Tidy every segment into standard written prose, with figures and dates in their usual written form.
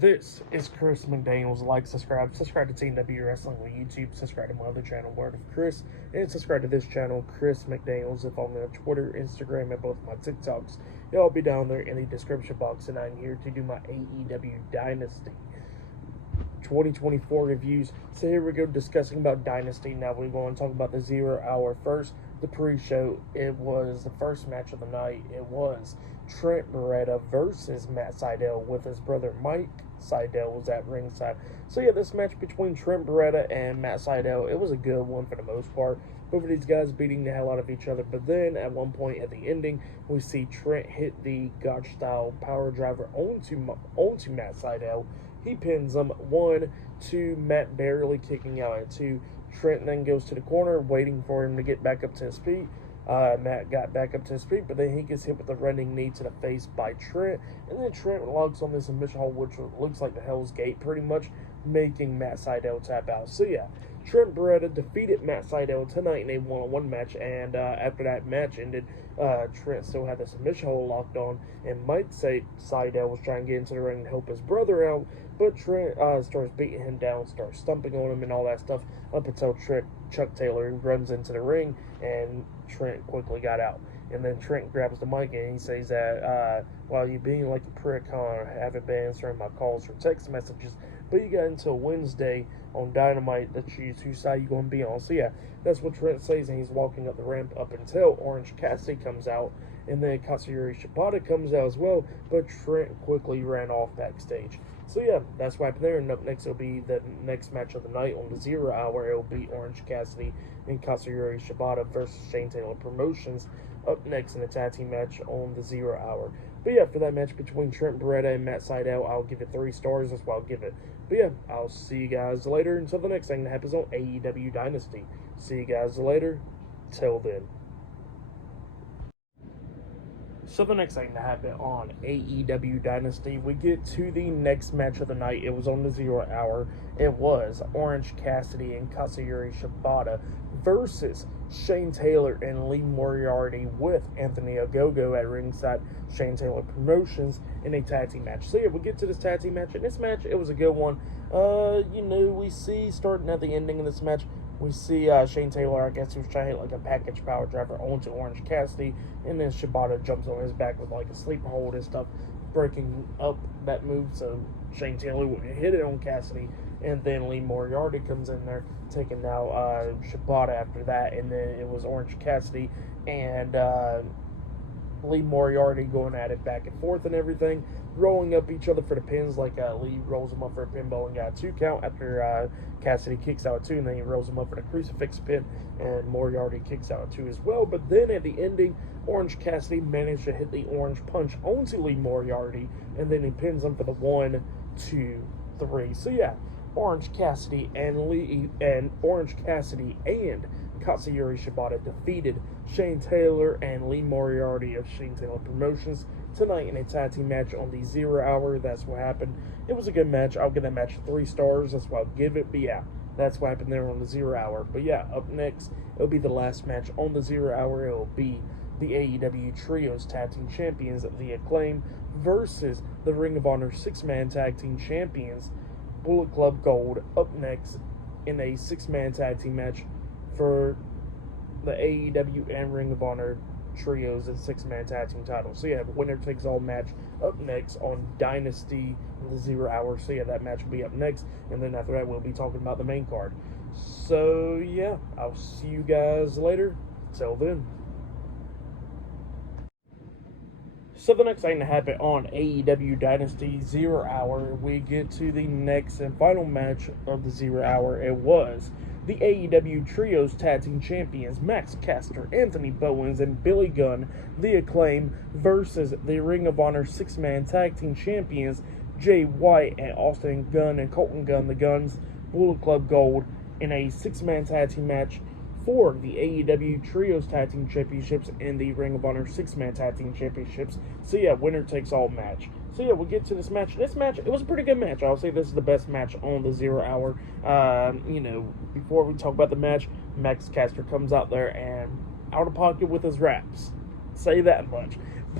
This is Chris McDaniels. Like, subscribe to Team W Wrestling on YouTube, subscribe to my other channel, Word of Chris, and subscribe to this channel, Chris McDaniels. If I'm on Twitter, Instagram, and both my TikToks, it'll all be down there in the description box. And I'm here to do my AEW Dynasty 2024 reviews. So here we go, discussing about Dynasty. Now we're going to talk about the 0 hour first. The pre-show, it was the first match of the night. It was Trent Beretta versus Matt Sydal with his brother Mike Sydal was at ringside. So yeah, this match between Trent Beretta and Matt Sydal, it was a good one for the most part. Both of these guys beating the hell out of each other. But then at one point at the ending, we see Trent hit the Gotch style power driver onto Matt Sydal. He pins him 1, 2, Matt barely kicking out at 2. Trent then goes to the corner, waiting for him to get back up to his feet. Matt got back up to his feet, but then he gets hit with a running knee to the face by Trent. And then Trent logs on this submission hold, which looks like the Hell's Gate pretty much, making Matt Sydal tap out. So yeah, Trent Beretta defeated Matt Sydal tonight in a one-on-one match, and after that match ended, Trent still had the submission hold locked on, and Mike Sydal was trying to get into the ring and help his brother out, but Trent starts beating him down, starts stumping on him and all that stuff, up until Chuck Taylor runs into the ring, and Trent quickly got out. And then Trent grabs the mic and he says that, while you being like a prick, haven't been answering my calls or text messages, but you got until Wednesday on Dynamite to choose whose side you're going to be on. So yeah, that's what Trent says, and he's walking up the ramp up until Orange Cassidy comes out, and then Katsuyori Shibata comes out as well, but Trent quickly ran off backstage. So yeah, that's what happened there, and up next will be the next match of the night on the 0 hour. It will be Orange Cassidy and Katsuyori Shibata versus Shane Taylor Promotions up next in a tag team match on the 0 hour. But yeah, for that match between Trent Beretta and Matt Sydal, I'll give it 3 stars. That's what I'll give it. But yeah, I'll see you guys later until the next thing that happens on AEW Dynasty. See you guys later. Till then. So the next thing that happened on AEW Dynasty, we get to the next match of the night. It was on the 0 hour. It was Orange Cassidy and Katsuyori Shibata versus Shane Taylor and Lee Moriarty with Anthony Ogogo at ringside, Shane Taylor Promotions, in a tag team match. So yeah, we get to this tag team match. In this match, it was a good one. We see, starting at the ending of this match, we see Shane Taylor, I guess he was trying to hit like a package power driver onto Orange Cassidy, and then Shibata jumps on his back with like a sleeper hold and stuff, breaking up that move so Shane Taylor wouldn't hit it on Cassidy. And then Lee Moriarty comes in there, taking out Shibata after that, and then it was Orange Cassidy and Lee Moriarty going at it back and forth and everything, rolling up each other for the pins, like Lee rolls him up for a pinball and got a 2 count after Cassidy kicks out a 2, and then he rolls him up for the crucifix pin, and Moriarty kicks out a 2 as well. But then at the ending, Orange Cassidy managed to hit the orange punch onto Lee Moriarty, and then he pins him for the 1, 2, 3. So yeah, Orange Cassidy and Katsuyori Shibata defeated Shane Taylor and Lee Moriarty of Shane Taylor Promotions tonight in a tag team match on the 0 hour. That's what happened. It was a good match. I'll give that match 3 stars. That's what I'll give it. But yeah, that's what happened there on the 0 hour. But yeah, up next, it'll be the last match on the 0 hour. It'll be the AEW Trios Tag Team Champions, The Acclaim, versus the Ring of Honor 6-man Tag Team Champions, Bullet Club Gold, up next in a 6-man tag team match for the AEW and Ring of Honor Trios and 6-man tag team titles. So yeah, winner takes all match up next on Dynasty in the 0 hour. So yeah, that match will be up next, and then after that we'll be talking about the main card. So yeah, I'll see you guys later. Till then. So the next thing that happened on AEW Dynasty 0 hour, we get to the next and final match of the 0 hour. It was the AEW Trios Tag Team Champions, Max Caster, Anthony Bowens, and Billy Gunn, The Acclaim, versus the Ring of Honor 6-man Tag Team Champions, Jay White and Austin Gunn and Colton Gunn, the Guns, Bullet Club Gold, in a 6-man tag team match for the AEW Trios Tag Team Championships and the Ring of Honor 6-man Tag Team Championships. So yeah, winner takes all match. So yeah, we'll get to this match. This match, it was a pretty good match. I'll say this is the best match on the 0 hour. Before we talk about the match, Max Caster comes out there and out of pocket with his raps. Say that much.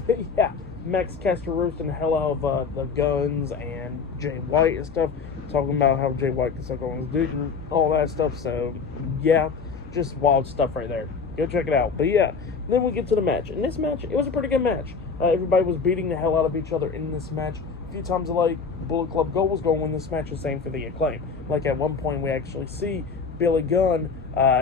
But yeah, Max Caster roasting the hell out of the Guns and Jay White and stuff, talking about how Jay White can suck on his dick and all that stuff. So, yeah, just wild stuff right there. Go check it out. But, yeah, then we get to the match. And this match, it was a pretty good match. Everybody was beating the hell out of each other in this match. A few times, like, Bullet Club Gold was going to win this match, the same for the Acclaim. Like, at one point, we actually see Billy Gunn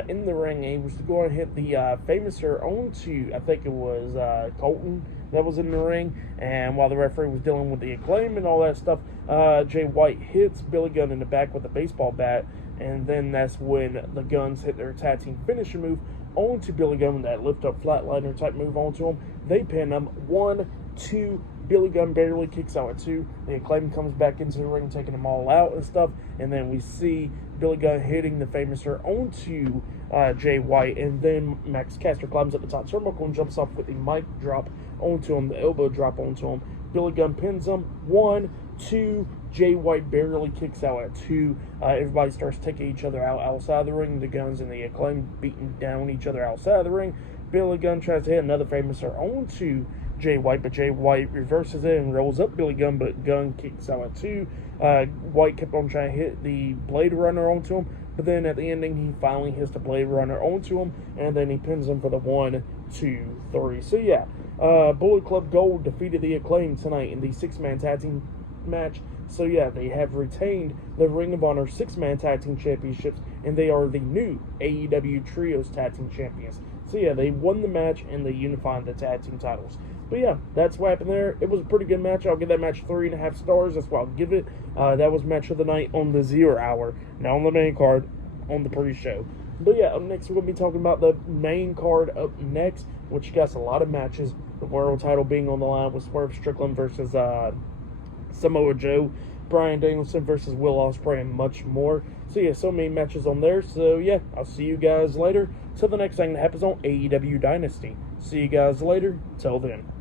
in the ring, and he was going to hit the Famouser onto, I think it was Colton that was in the ring, and while the referee was dealing with the Acclaim and all that stuff, Jay White hits Billy Gunn in the back with a baseball bat, and then that's when the Guns hit their tag team finisher move onto Billy Gunn, that lift-up flatliner type move onto him. They pin him. 1, 2, Billy Gunn barely kicks out at 2. The Acclaim comes back into the ring, taking them all out and stuff, and then we see Billy Gunn hitting the Famouser onto Jay White, and then Max Caster climbs up the top turnbuckle and jumps off with the mic drop onto him, the elbow drop onto him. Billy Gunn pins him. 1, 2, Jay White barely kicks out at 2. Everybody starts taking each other out outside the ring. The Guns and the Acclaim beating down each other outside the ring. Billy Gunn tries to hit another Famouser onto Jay White, but Jay White reverses it and rolls up Billy Gunn, but Gunn kicks out at 2. White kept on trying to hit the Blade Runner onto him, but then at the ending, he finally hits the Blade Runner onto him, and then he pins him for the 1, 2, 3. So yeah, Bullet Club Gold defeated the Acclaim tonight in the 6-man tag team match. So yeah, they have retained the Ring of Honor 6-man tag team championships, and they are the new AEW Trios tag team champions. So yeah, they won the match and they unified the tag team titles. But yeah, that's what happened there. It was a pretty good match. I'll give that match 3.5 stars. That's what I'll give it. That was match of the night on the 0 hour. Now on the main card, on the pre-show. But yeah, up next we're going to be talking about the main card up next, which got a lot of matches. The world title being on the line with Swerve Strickland versus Samoa Joe, Bryan Danielson versus Will Ospreay, and much more. So yeah, so many matches on there. So yeah, I'll see you guys later. Till the next thing that happens on AEW Dynasty. See you guys later. Till then.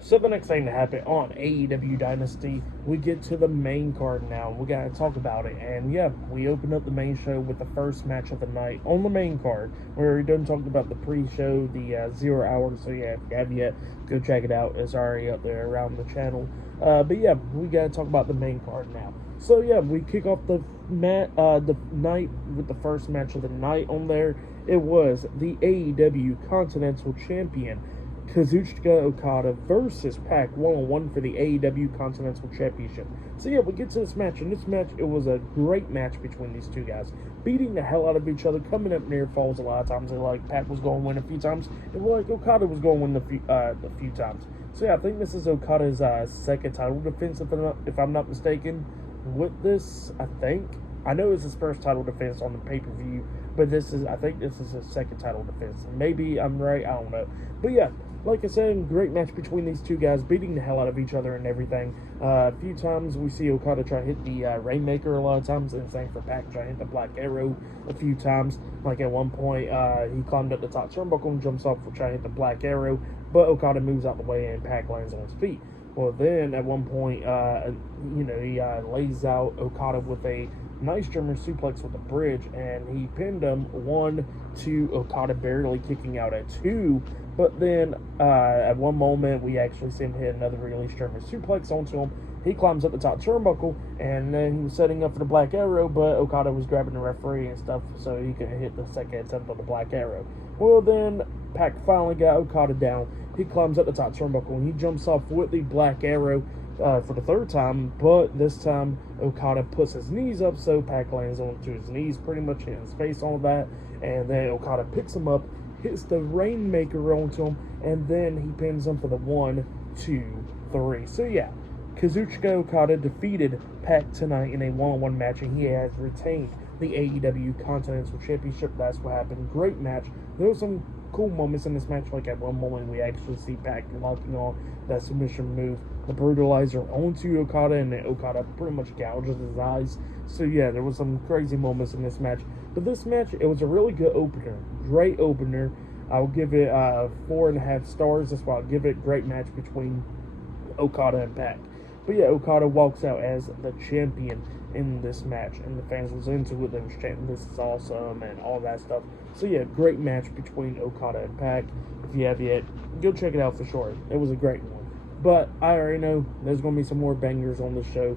So the next thing to happen on AEW Dynasty, we get to the main card now. We gotta talk about it. And yeah, we open up the main show with the first match of the night on the main card. We already done talked about the pre-show, the 0 hour. So yeah, if you have yet, go check it out. It's already up there around the channel. But yeah, we gotta talk about the main card now. So yeah, we kick off the night with the first match of the night on there. It was the AEW Continental Champion Kazuchika Okada versus Pac 1-on-1 for the AEW Continental Championship. So yeah, we get to this match, and this match, it was a great match between these two guys, beating the hell out of each other, coming up near falls a lot of times. And like Pac was going to win a few times, and like Okada was going to win a few times. So yeah, I think this is Okada's second title defense, if I'm not mistaken. With this, I know it's his first title defense on the pay-per-view, but I think this is his second title defense. Maybe I'm right, I don't know. But yeah, like I said, great match between these two guys, beating the hell out of each other and everything. A few times we see Okada try to hit the Rainmaker a lot of times, and same for Pac, trying to hit the Black Arrow a few times. Like at one point, he climbed up the top turnbuckle and jumps off for trying to hit the Black Arrow, but Okada moves out the way and Pac lands on his feet. Well, then at one point, he lays out Okada with a nice German suplex with a bridge, and he pinned him 1, 2, Okada barely kicking out at 2. But then at one moment, we actually see him hit another release German suplex onto him. He climbs up the top turnbuckle, and then he was setting up for the Black Arrow, but Okada was grabbing the referee and stuff so he could hit the second attempt on the Black Arrow. Well, then Pac finally got Okada down. He climbs up the top turnbuckle, and he jumps off with the Black Arrow for the third time, but this time Okada puts his knees up, so Pac lands onto his knees, pretty much hitting his face on that, and then Okada picks him up, hits the Rainmaker onto him, and then he pins him for the 1, 2, 3. So yeah, Kazuchika Okada defeated Pac tonight in a 1-on-1 match, and he has retained the AEW Continental Championship. That's what happened. Great match. There were some cool moments in this match, like at one moment we actually see Pac locking on that submission move, the Brutalizer onto Okada, and then Okada pretty much gouges his eyes. So yeah, there was some crazy moments in this match. But this match, it was a really good opener. Great opener. I'll give it 4.5 stars. That's why I'll give it. Great match between Okada and Pac. But yeah, Okada walks out as the champion. in this match, and the fans was into it. They was chanting, "This is awesome," and all that stuff. So yeah, great match between Okada and Pac. If you have yet, go check it out for sure. It was a great one. But I already know there's going to be some more bangers on the show.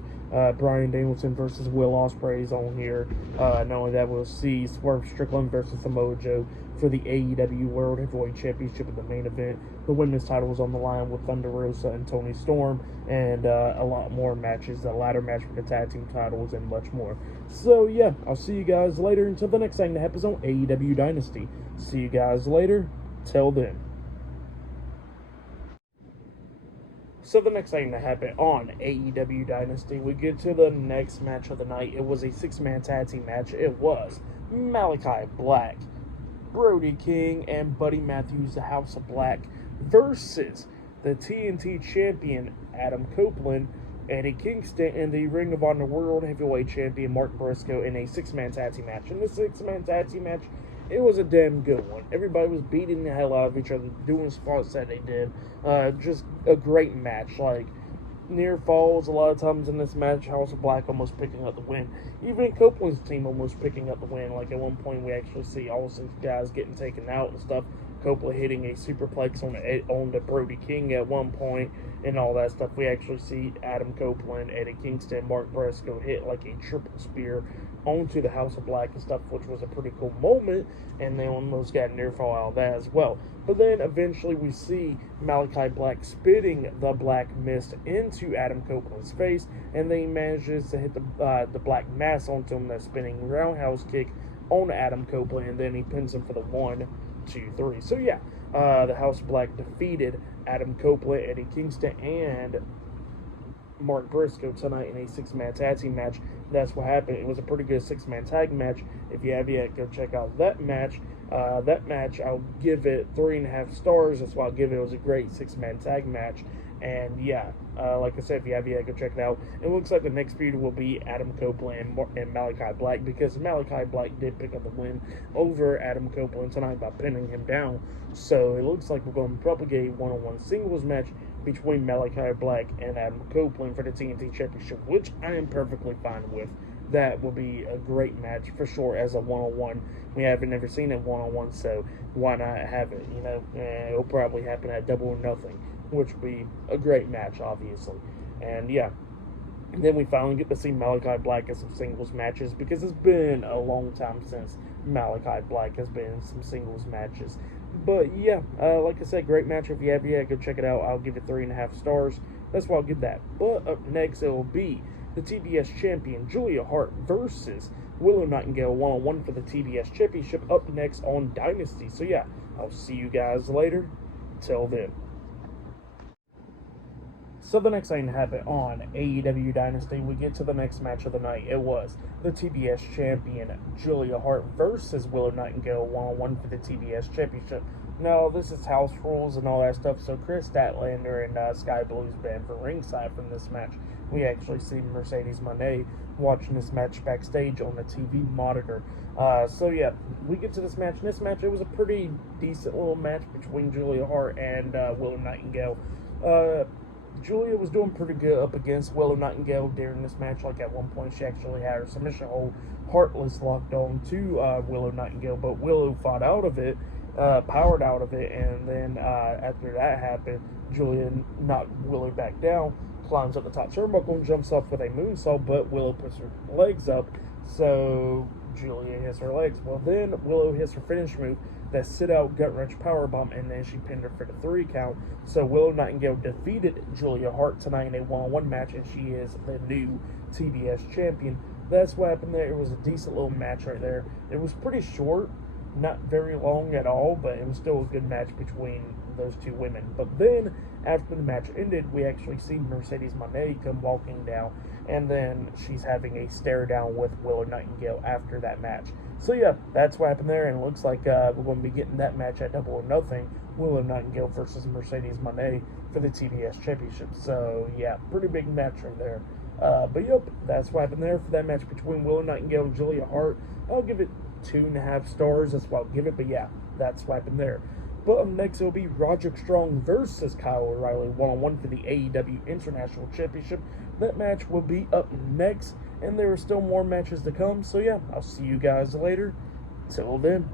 Bryan Danielson versus Will Ospreay is on here. Not only that, we'll see Swerve Strickland versus Samoa Joe for the AEW World Heavyweight Championship in the main event. The women's title was on the line with Thunder Rosa and Toni Storm, and a lot more matches. The ladder match for the tag team titles and much more. So yeah, I'll see you guys later. Until the next thing that happens on AEW Dynasty. See you guys later. Till then. So the next thing that happened on AEW Dynasty, we get to the next match of the night. It was a 6-man tag team match. It was Malachi Black, Brody King, and Buddy Matthews, the House of Black, versus the TNT champion Adam Copeland, Eddie Kingston, and the Ring of Honor World Heavyweight Champion Mark Briscoe in a 6-man tag team match. In this 6-man tag team match, it was a damn good one. Everybody was beating the hell out of each other, doing spots that they did. Just a great match. Like, near falls a lot of times in this match. House of Black almost picking up the win. Even Copeland's team almost picking up the win. Like, at one point, we actually see all 6 guys getting taken out and stuff. Copeland hitting a superplex on the Brody King at one point and all that stuff. We actually see Adam Copeland, Eddie Kingston, Mark Briscoe hit like a triple spear onto the House of Black and stuff, which was a pretty cool moment, and they almost got near fall out of that as well. But then eventually we see Malachi Black spitting the black mist into Adam Copeland's face, and then he manages to hit the black mass onto him, that spinning roundhouse kick on Adam Copeland, and then he pins him for the 1, 2, 3. So yeah, the House of Black defeated Adam Copeland, Eddie Kingston, and Mark Briscoe tonight in a 6-man tag team match. That's what happened. It was a pretty good 6-man tag match. If you have yet, go check out that match. That match, I'll give it 3.5 stars. That's why I'll give it. It was a great 6-man tag match. And yeah, like I said, if you have yet, go check it out. It looks like the next feud will be Adam Copeland and Malachi Black, because Malachi Black did pick up the win over Adam Copeland tonight by pinning him down. So it looks like we're going to probably get a 1-on-1 singles match between Malachi Black and Adam Copeland for the TNT Championship, which I am perfectly fine with. That will be a great match for sure as a 1-on-1. We haven't never seen it 1-on-1, so why not have it? You know, it'll probably happen at Double or Nothing, which will be a great match, obviously. And yeah, and then we finally get to see Malachi Black in some singles matches, because it's been a long time since Malachi Black has been in some singles matches. But yeah, like I said, great match. If you have yet, go check it out. I'll give it 3.5 stars. That's why I'll give that. But up next, it will be the TBS champion Julia Hart versus Willow Nightingale 1-on-1 for the TBS championship up next on Dynasty. So yeah, I'll see you guys later. Till then. So the next thing to happen on AEW Dynasty, we get to the next match of the night. It was the TBS champion Julia Hart versus Willow Nightingale 1-on-1 for the TBS championship. Now, this is house rules and all that stuff, so Chris Statlander and Sky Blue's banned for ringside from this match. We actually see Mercedes Moné watching this match backstage on the TV monitor. So yeah, we get to this match. In this match, it was a pretty decent little match between Julia Hart and Willow Nightingale. Julia was doing pretty good up against Willow Nightingale during this match. Like, at one point, she actually had her submission hold Heartless locked on to Willow Nightingale, but Willow fought out of it, powered out of it, and then after that happened, Julia knocked Willow back down, climbs up the top turnbuckle, and jumps off with a moonsault, but Willow puts her legs up, so Julia hits her legs. Well, then Willow hits her finish move, that sit-out gut-wrench powerbomb, and then she pinned her for the 3 count. So Willow Nightingale defeated Julia Hart tonight in a 1-on-1 match, and she is the new TBS champion. That's what happened there. It was a decent little match right there. It was pretty short, not very long at all, but it was still a good match between those two women. But then, after the match ended, we actually see Mercedes Moné come walking down, and then she's having a stare down with Willow Nightingale after that match. So yeah, that's what happened there, and it looks like we're going to be getting that match at Double or Nothing, Willow Nightingale versus Mercedes Moné for the TBS Championship. So yeah, pretty big match right there. But yep, that's what happened there for that match between Willow Nightingale and Julia Hart. I'll give it 2.5 stars. That's what I'll give it. But yeah, that's what happened there. But up next, it'll be Roderick Strong versus Kyle O'Reilly, one-on-one for the AEW International Championship. That match will be up next, and there are still more matches to come. So yeah, I'll see you guys later. Till then.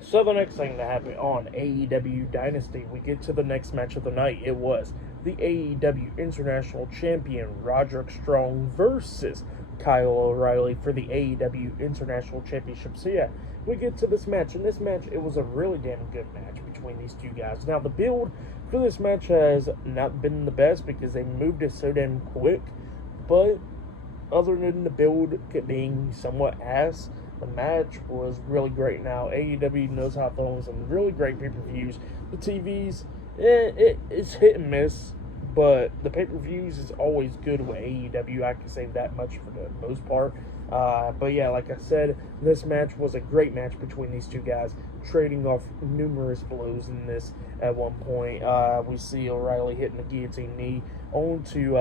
So the next thing that happened on AEW Dynasty, we get to the next match of the night. It was the AEW International Champion Roderick Strong versus Kyle O'Reilly for the AEW International Championship. So yeah, we get to this match. In this match, it was a really damn good match between these two guys. Now, the build for this match has not been the best because they moved it so damn quick. But other than the build being somewhat ass, the match was really great. Now, AEW knows how to throw some really great pay-per-views. The TVs, it's hit and miss, but the pay-per-views is always good with AEW. I can say that much for the most part. But yeah, like I said, this match was a great match between these two guys, trading off numerous blows in this. At one point, we see O'Reilly hitting the guillotine knee onto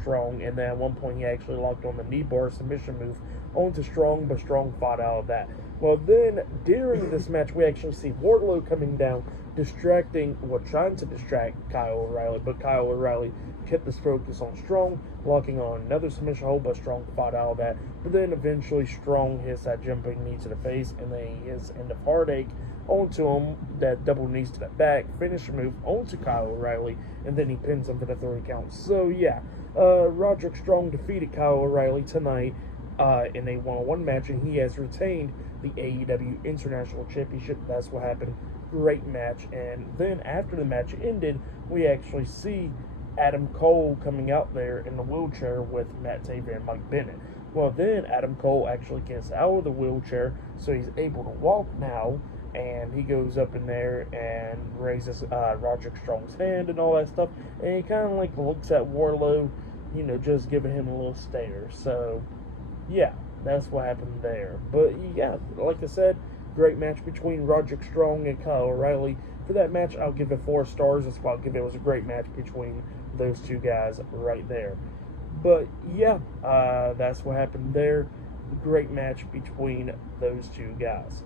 Strong, and then at one point he actually locked on the knee bar submission move onto Strong, but Strong fought out of that. Well, then during this match, we actually see Wardlow coming down, trying to distract Kyle O'Reilly, but Kyle O'Reilly kept his focus on Strong, locking on another submission hold, but Strong fought out of that. But then eventually Strong hits that jumping knee to the face, and then he hits End of Heartache onto him, that double knees to the back, finisher move onto Kyle O'Reilly, and then he pins him for the 3 count. So yeah, Roderick Strong defeated Kyle O'Reilly tonight in a one-on-one match, and he has retained the AEW International Championship. That's what happened. Great match. And then after the match ended, we actually see Adam Cole coming out there in the wheelchair with Matt Taven and Mike Bennett. Well, then Adam Cole actually gets out of the wheelchair, so he's able to walk now, and he goes up in there and raises Roderick Strong's hand and all that stuff, and he kind of like looks at Wardlow, just giving him a little stare. So yeah, that's what happened there. But yeah, like I said, great match between Roderick Strong and Kyle O'Reilly. For that match, I'll give it 4 stars. That's why I'll give it. It was a great match between those two guys right there. But yeah, that's what happened there. Great match between those two guys.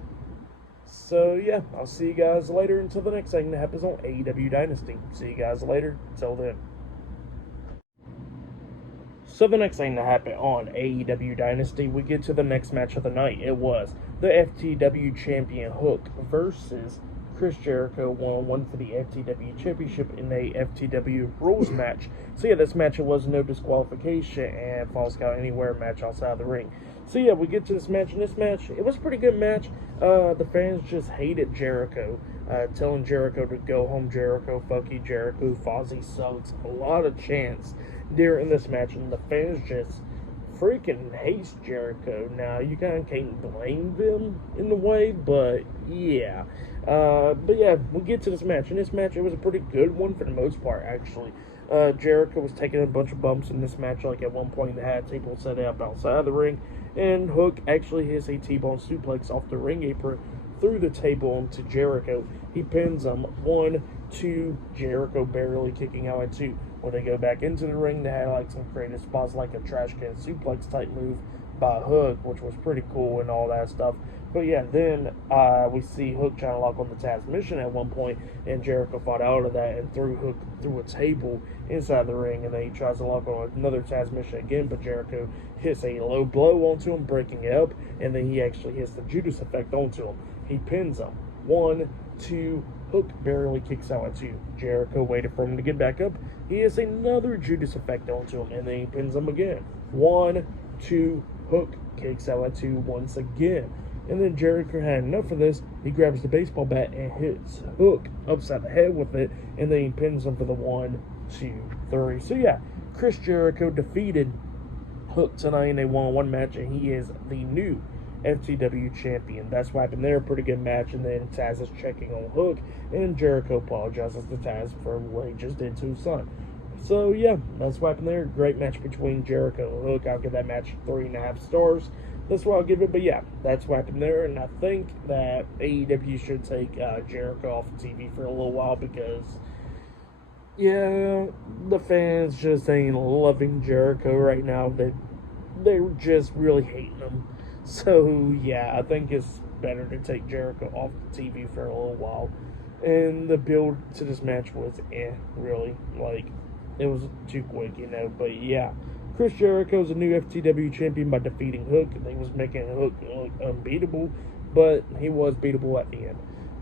So yeah, I'll see you guys later until the next thing that happens on AEW Dynasty. See you guys later. Till then. So the next thing that happened on AEW Dynasty, we get to the next match of the night. It was the FTW Champion Hook versus Chris Jericho, one-on-one for the FTW Championship in a FTW Rules match. So yeah, this match, it was no disqualification and Falls Count Anywhere match outside of the ring. So yeah, we get to this match, and this match, it was a pretty good match. The fans just hated Jericho, telling Jericho to go home, Jericho, fuck you, Jericho, Fozzy sucks. A lot of chants during this match, and the fans just freaking hates Jericho. Now, you kind of can't blame them in a way, but yeah. But yeah, we get to this match. In this match, it was a pretty good one for the most part, actually. Jericho was taking a bunch of bumps in this match. Like at one point, they had a table set up outside of the ring, and Hook actually hits a T-bone suplex off the ring apron through the table onto Jericho. He pins him 1, 2, Jericho barely kicking out at 2. When they go back into the ring, they had like some creative spots, like a trash can suplex type move by Hook, which was pretty cool and all that stuff. But yeah, then we see Hook trying to lock on the transmission at one point, and Jericho fought out of that and threw Hook through a table inside the ring, and then he tries to lock on another transmission again, but Jericho hits a low blow onto him, breaking it up, and then he actually hits the Judas effect onto him. He pins him 1, 2, Hook barely kicks out at 2. Jericho waited for him to get back up. He hits another Judas effect onto him, and then he pins him again. 1, 2, Hook kicks out at 2 once again. And then Jericho had enough of this. He grabs the baseball bat and hits Hook upside the head with it, and then he pins him for the 1, 2, 3. So yeah, Chris Jericho defeated Hook tonight in a one-on-one match, and he is the new FTW champion. That's what happened there. Pretty good match. And then Taz is checking on Hook, and Jericho apologizes to Taz for what he just did to his son. So yeah, that's what happened there. Great match between Jericho and Hook. I'll give that match 3.5 stars. That's what I'll give it. But yeah, that's what happened there. And I think that AEW should take Jericho off of TV for a little while, because yeah, the fans just ain't loving Jericho right now. They're just really hating him. So yeah, I think it's better to take Jericho off the TV for a little while. And the build to this match was really. Like, it was too quick, But yeah, Chris Jericho's a new FTW champion by defeating Hook. They was making Hook look unbeatable, but he was beatable at the end.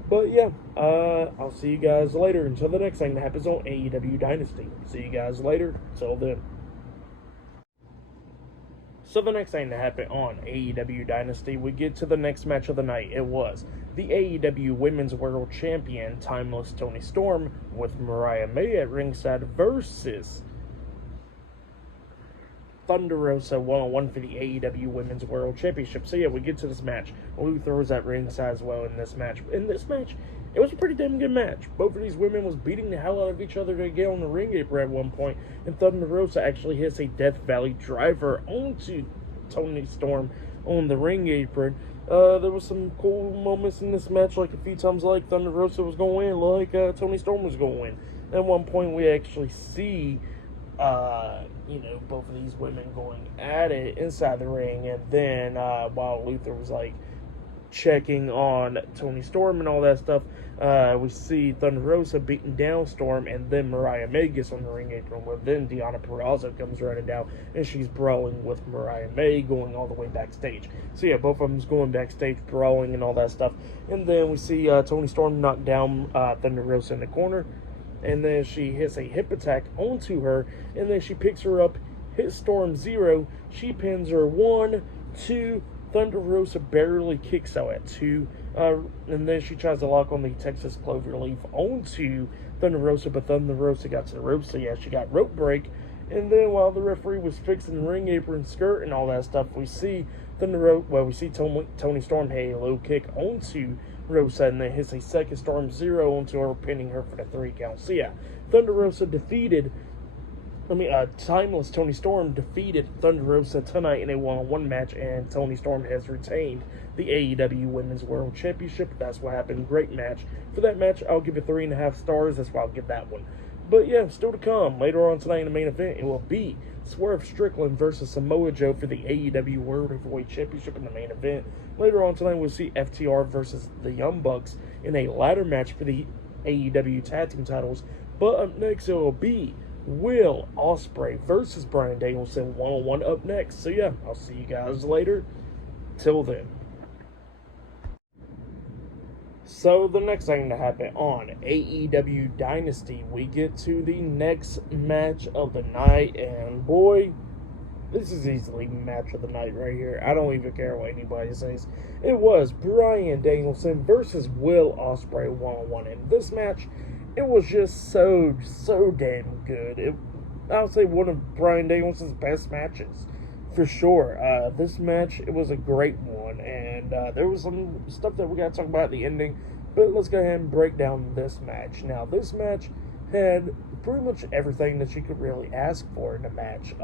But yeah, I'll see you guys later. Until the next thing that happens on AEW Dynasty. See you guys later. Till then. So the next thing that happened on AEW Dynasty, we get to the next match of the night. It was the AEW Women's World Champion, Timeless Toni Storm, with Mariah May at ringside versus Thunder Rosa 1-on-1 for the AEW Women's World Championship. So yeah, we get to this match. Luther was at ringside as well in this match. In this match, it was a pretty damn good match. Both of these women was beating the hell out of each other to get on the ring apron at one point, and Thunder Rosa actually hits a Death Valley driver onto Toni Storm on the ring apron. There was some cool moments in this match, like a few times like Thunder Rosa was going to win, like Toni Storm was going to win. At one point, we actually see both of these women going at it inside the ring, and then while Luther was like checking on Toni Storm and all that stuff, we see Thunder Rosa beating down Storm, and then Mariah May gets on the ring apron, where then Deonna Purrazzo comes running down, and she's brawling with Mariah May, going all the way backstage. So yeah, both of them's going backstage, brawling and all that stuff, and then we see Toni Storm knock down Thunder Rosa in the corner, and then she hits a hip attack onto her, and then she picks her up, hits Storm 0, she pins her 1, 2, Thunder Rosa barely kicks out at 2, and then she tries to lock on the Texas Cloverleaf onto Thunder Rosa, but Thunder Rosa got to the ropes, so yeah, she got rope break. And then while the referee was fixing the ring apron, skirt, and all that stuff, we see Toni Storm hit a low kick onto Rosa, and then hits a second Storm 0 onto her, pinning her for the 3 count. So yeah, Timeless Toni Storm defeated Thunder Rosa tonight in a 1-on-1 match, and Toni Storm has retained the AEW Women's World Championship. That's what happened. Great match. For that match, I'll give it 3.5 stars. That's why I'll give that one. But yeah, still to come. Later on tonight in the main event, it will be Swerve Strickland versus Samoa Joe for the AEW World Heavyweight Championship in the main event. Later on tonight, we'll see FTR versus the Young Bucks in a ladder match for the AEW Tag Team titles. But up next, it will be Will Ospreay versus Bryan Danielson 1-on-1 up next. So yeah, I'll see you guys later. Till then. So the next thing to happen on AEW Dynasty, we get to the next match of the night, and boy, this is easily match of the night right here. I don't even care what anybody says. It was Bryan Danielson versus Will Ospreay 1-on-1. In this match, it was just so damn good. I would say one of Bryan Danielson's best matches, for sure. This match, it was a great one, and there was some stuff that we got to talk about at the ending, but let's go ahead and break down this match. Now, this match had pretty much everything that you could really ask for in a match.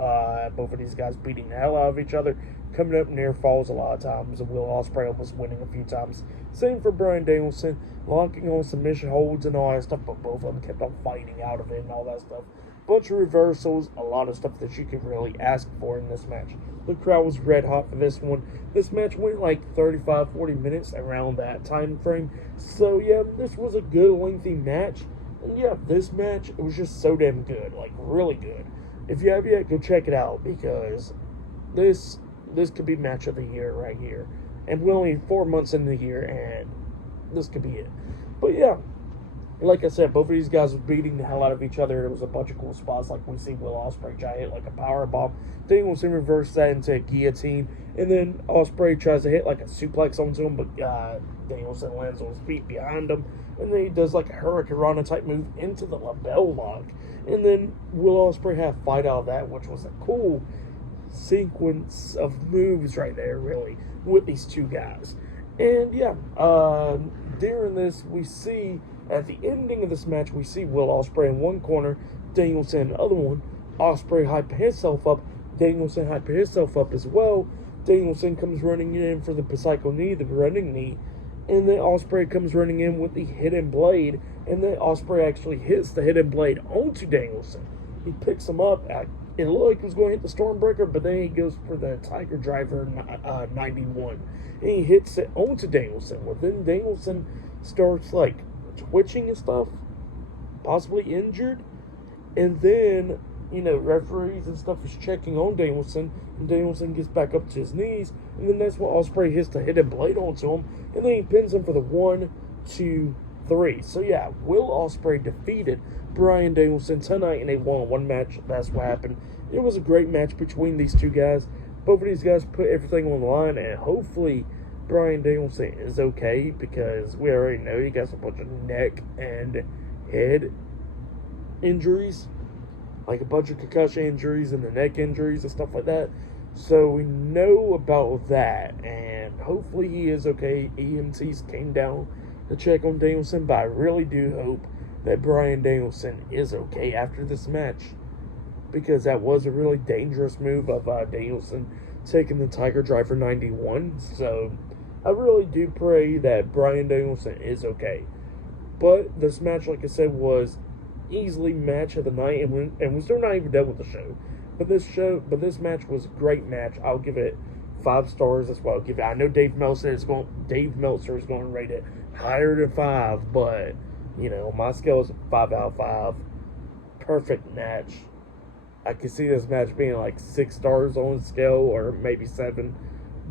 Both of these guys beating the hell out of each other, coming up near falls a lot of times, and Will Ospreay almost winning a few times. Same for Bryan Danielson, locking on submission holds and all that stuff, but both of them kept on fighting out of it and all that stuff. Bunch of reversals, a lot of stuff that you could really ask for in this match. The crowd was red hot for this one. This match went like 35-40 minutes around that time frame. So yeah, this was a good lengthy match. And yeah, this match, it was just so damn good, like really good. If you have yet, go check it out, because this could be match of the year right here. And we're only 4 months in the year, and this could be it. But yeah, like I said, both of these guys were beating the hell out of each other. There was a bunch of cool spots, like we see Will Ospreay try to hit like a power bomb. Danielson reversed that into a guillotine, and then Ospreay tries to hit like a suplex onto him, but Danielson lands on his feet behind him, and then he does like a Hurricanrana type move into the label lock, and then Will Ospreay had a fight out of that, which was a cool sequence of moves right there, really, with these two guys. And yeah, during this, we see at the ending of this match, we see Will Ospreay in one corner, Danielson in the other one. Ospreay hyping himself up, Danielson hyping himself up as well. Danielson comes running in for the Psycho knee, the running knee, and then Ospreay comes running in with the hidden blade, and then Ospreay actually hits the hidden blade onto Danielson. He picks him up it looked like he was going to hit the Stormbreaker, but then he goes for the Tiger Driver 91. And he hits it onto Danielson. Well, then Danielson starts, like, twitching and stuff, possibly injured. And then, referees and stuff is checking on Danielson, and Danielson gets back up to his knees, and then that's what Ospreay hits the hidden blade onto him, and then he pins him for the 1, 2, 3. So yeah, Will Ospreay defeated Bryan Danielson tonight in a one-on-one match. That's what happened. It was a great match between these two guys. Both of these guys put everything on the line, and hopefully Bryan Danielson is okay, because we already know he got a bunch of neck and head injuries, like a bunch of concussion injuries and the neck injuries and stuff like that. So we know about that, and hopefully he is okay. EMTs came down to check on Danielson, but I really do hope that Bryan Danielson is okay after this match, because that was a really dangerous move of Danielson taking the Tiger Driver 91. So I really do pray that Bryan Danielson is okay. But this match, like I said, was easily match of the night, and we're still not even done with the show. But this match was a great match. I'll give it 5 stars. That's what I'll give it. I know Dave Meltzer is going to rate it higher than 5, but my scale is 5 out of 5. Perfect match. I could see this match being like 6 stars on the scale, or maybe 7.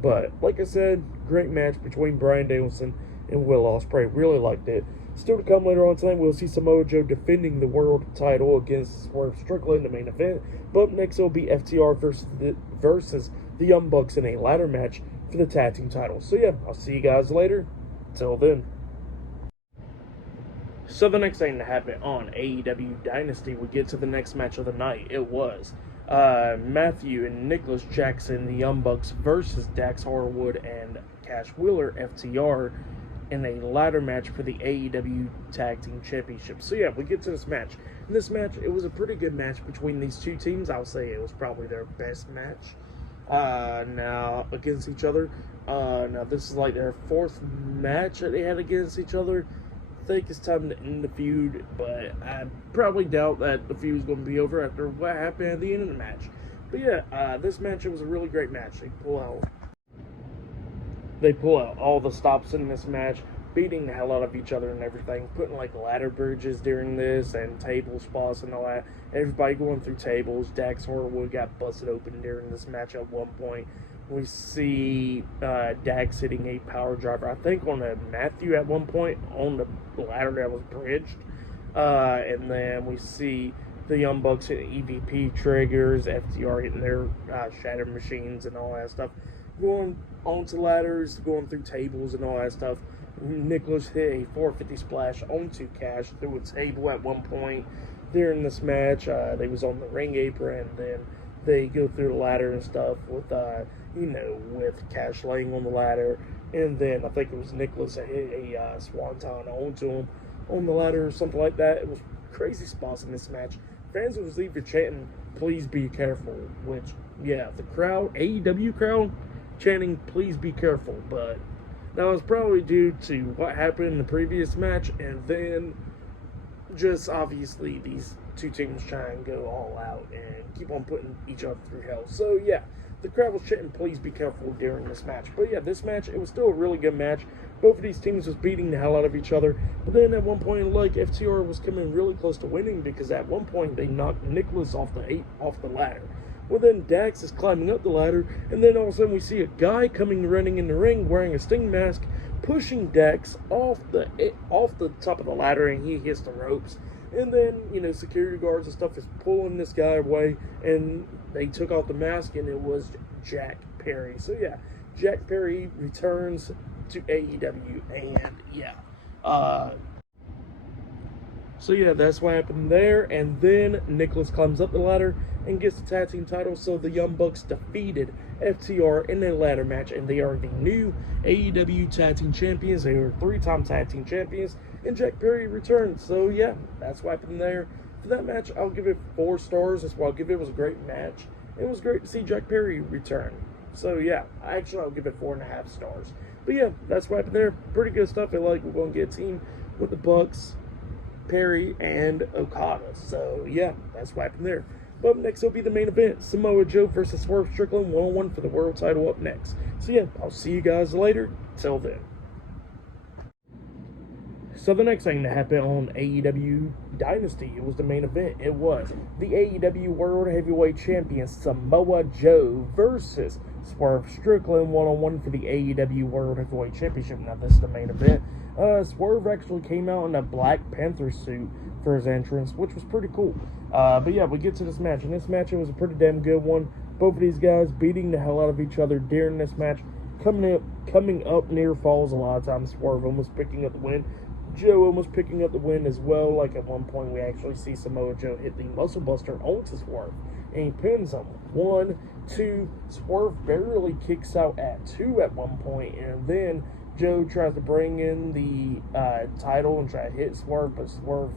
But like I said, great match between Bryan Danielson and Will Ospreay. Really liked it. Still to come later on tonight, we'll see Samoa Joe defending the world title against Swerve Strickland in the main event. But up next, it'll be FTR versus the Young Bucks in a ladder match for the tag team title. So yeah, I'll see you guys later. Till then. So the next thing to happen on AEW Dynasty, we get to the next match of the night. It was Matthew and Nicholas Jackson, the Young Bucks, versus Dax Harwood and Cash Wheeler, FTR, in a ladder match for the AEW Tag Team Championship. So yeah, we get to this match. In this match, it was a pretty good match between these two teams. I'll say it was probably their best match now against each other. Now this is like their 4th match that they had against each other. I think it's time to end the feud, but I probably doubt that the feud is going to be over after what happened at the end of the match. But yeah, this match, it was a really great match. They pull out all the stops in this match, beating the hell out of each other and everything, putting like ladder bridges during this and table spots and all that. Everybody going through tables. Dax Harwood got busted open during this match at one point. We see Dax hitting a power driver, I think on a Matthew at one point, on the ladder that was bridged. And then we see the Young Bucks hitting EVP triggers, FTR hitting their shatter machines and all that stuff. Going onto ladders, going through tables and all that stuff. Nicholas hit a 450 splash onto Cash through a table at one point during this match. They was on the ring apron, and then they go through the ladder and stuff with with Cash laying on the ladder. And then I think it was Nicholas that hit a swanton onto him on the ladder or something like that. It was crazy spots in this match. Fans was even chanting, "Please be careful," which, yeah, the crowd, AEW crowd, chanting "Please be careful," but that was probably due to what happened in the previous match, and then just obviously these two teams try and go all out and keep on putting each other through hell. So yeah, the crowd was chanting "Please be careful" during this match. But yeah, this match, it was still a really good match. Both of these teams was beating the hell out of each other. But then at one point, like, FTR was coming really close to winning, because at one point they knocked Nicholas off the ladder. Well, then Dax is climbing up the ladder, and then all of a sudden we see a guy coming running in the ring wearing a Sting mask, pushing Dax off the top of the ladder, and he hits the ropes. And then, security guards and stuff is pulling this guy away, and they took off the mask, and it was Jack Perry. So yeah, Jack Perry returns to AEW, and yeah. So yeah, that's what happened there. And then Nicholas climbs up the ladder and gets the tag team title. So the Young Bucks defeated FTR in a ladder match, and they are the new AEW tag team champions. They were 3-time tag team champions, and Jack Perry returned. So yeah, that's what happened there. For that match, I'll give it 4 stars. That's what I'll give it. It was a great match. It was great to see Jack Perry return. So yeah, I'll give it 4.5 stars. But yeah, that's what happened there. Pretty good stuff. We're going to get a team with the Bucks, Perry, and Okada. So yeah, that's what happened there. But up next will be the main event, Samoa Joe versus Swerve Strickland, 1-on-1 for the world title up next. So yeah, I'll see you guys later. Till then. So the next thing that happened on AEW Dynasty, it was the main event. It was the AEW World Heavyweight Champion Samoa Joe versus Swerve Strickland, 1-on-1 for the AEW World Heavyweight Championship. Now this is the main event. Swerve actually came out in a Black Panther suit for his entrance, which was pretty cool. But yeah, we get to this match. And this match, it was a pretty damn good one. Both of these guys beating the hell out of each other during this match. Coming up near falls a lot of times. Swerve almost picking up the win. Joe almost picking up the win as well. Like at one point, we actually see Samoa Joe hit the Muscle Buster onto Swerve, and he pins him. 1, 2. Swerve barely kicks out at 2 at one point, and then Joe tries to bring in the title and try to hit Swerve, but Swerve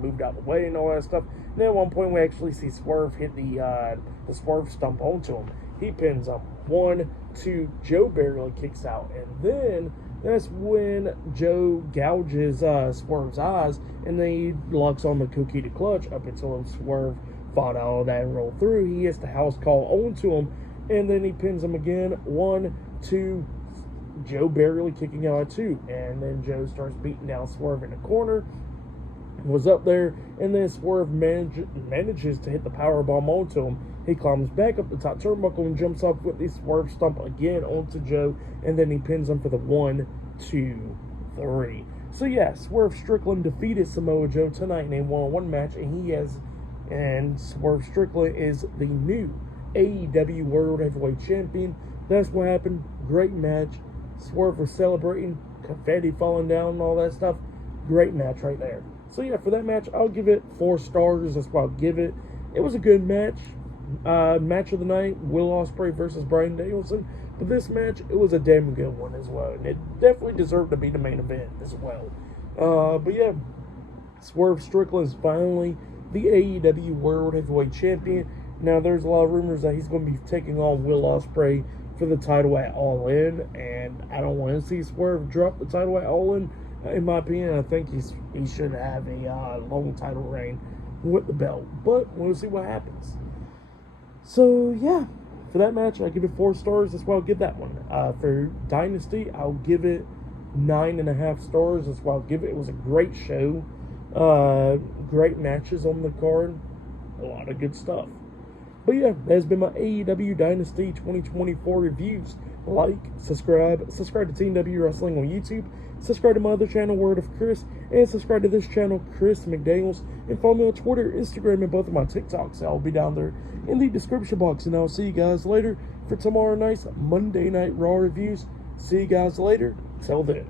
moved out the way and all that stuff. And then at one point, we actually see Swerve hit the Swerve stomp onto him. He pins him. 1, 2. Joe barely kicks out, and then that's when Joe gouges Swerve's eyes, and then he locks on the cookie to clutch up until Swerve fought all of that and rolled through. He hits the house call onto him, and then he pins him again. 1, 2. Joe barely kicking out at 2, and then Joe starts beating down Swerve in the corner. Was up there, and then Swerve manages to hit the powerbomb onto him. He climbs back up the top turnbuckle and jumps off with the Swerve stomp again onto Joe, and then he pins him for the 1, 2, 3. So yeah, Swerve Strickland defeated Samoa Joe tonight in a 1-on-1 match, and Swerve Strickland is the new AEW World Heavyweight Champion. That's what happened. Great match. Swerve was celebrating, confetti falling down and all that stuff. Great match right there. So yeah, for that match, I'll give it 4 stars. That's what I'll give it. It was a good match. Match of the night, Will Ospreay versus Bryan Danielson. But this match, it was a damn good one as well. And it definitely deserved to be the main event as well. But yeah, Swerve Strickland is finally the AEW World Heavyweight Champion. Now, there's a lot of rumors that he's going to be taking on Will Ospreay for the title at All In. And I don't want to see Swerve drop the title at All In. In my opinion, I think he should have a long title reign with the belt. But we'll see what happens. So, yeah, for that match, I give it 4 stars. That's why I'll give that one. For Dynasty, I'll give it 9.5 stars. That's why I'll give it. It was a great show. Great matches on the card. A lot of good stuff. But yeah, that has been my AEW Dynasty 2024 reviews. Like, subscribe to Team W Wrestling on YouTube. Subscribe to my other channel, Word of Chris. And subscribe to this channel, Chris McDaniels. And follow me on Twitter, Instagram, and both of my TikToks. I'll be down there in the description box. And I'll see you guys later for tomorrow night's Monday Night Raw reviews. See you guys later. Till then.